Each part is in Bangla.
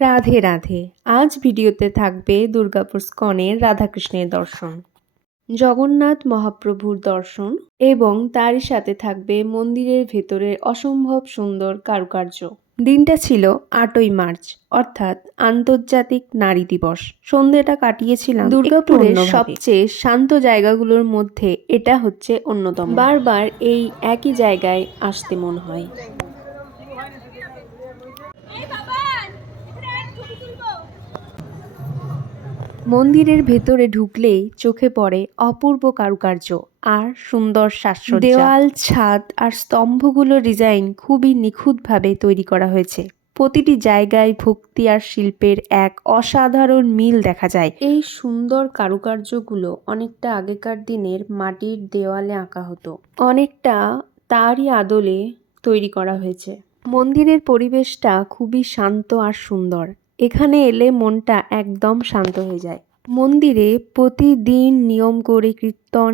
রাধে রাধে। আজ ভিডিওতে থাকবে দুর্গাপুর স্কনের রাধাকৃষ্ণের দর্শন, জগন্নাথ মহাপ্রভুর দর্শন এবং তারই সাথে থাকবে মন্দিরের ভেতরের অসম্ভব সুন্দর কারুকার্য। দিনটা ছিল 8ই মার্চ, অর্থাৎ আন্তর্জাতিক নারী দিবস। সন্ধ্যেটা কাটিয়েছিলাম দুর্গাপুরের সবচেয়ে শান্ত জায়গাগুলোর মধ্যে এটা হচ্ছে অন্যতম। বারবার এই একই জায়গায় আসতে মন হয়। মন্দিরের ভেতরে ঢুকলেই চোখে পড়ে অপূর্ব কারুকার্য আর সুন্দর সাজসজ্জা। দেওয়াল, ছাদ আর স্তম্ভগুলোর ডিজাইন খুবই নিখুঁতভাবে তৈরি করা হয়েছে। প্রতিটি জায়গায় ভক্তি আর শিল্পের এক অসাধারণ মিল দেখা যায়। এই সুন্দর কারুকার্যগুলো অনেকটা আগেকার দিনের মাটির দেওয়ালে আঁকা হতো, অনেকটা তারই আদলে তৈরি করা হয়েছে। মন্দিরের পরিবেশটা খুবই শান্ত আর সুন্দর। এখানে এলে মনটা একদম শান্ত হয়ে যায়। মন্দিরে প্রতিদিন নিয়ম করে কীর্তন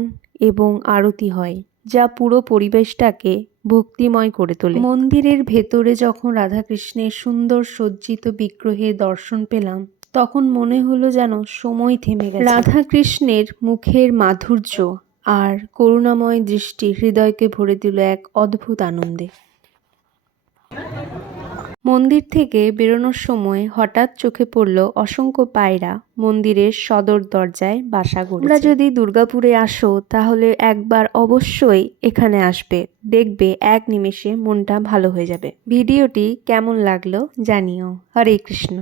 এবং আরতি হয়, যা পুরো পরিবেশটাকে ভক্তিময় করে তোলে। মন্দিরের ভেতরে যখন রাধাকৃষ্ণের সুন্দর সজ্জিত বিগ্রহের দর্শন পেলাম, তখন মনে হলো যেন সময় থেমে গেছে। রাধাকৃষ্ণের মুখের মাধুর্য আর করুণাময় দৃষ্টি হৃদয়কে ভরে দিল এক অদ্ভুত আনন্দে। মন্দির থেকে বেরোনোর সময় হঠাৎ চোখে পড়ল অসংখ্য পায়রা মন্দিরের সদর দরজায় বাসা গড়েছে। তোমরা যদি দুর্গাপুরে আসো তাহলে একবার অবশ্যই এখানে আসবে, দেখবে এক নিমেষে মনটা ভালো হয়ে যাবে। ভিডিওটি কেমন লাগলো জানিও। হরে কৃষ্ণ।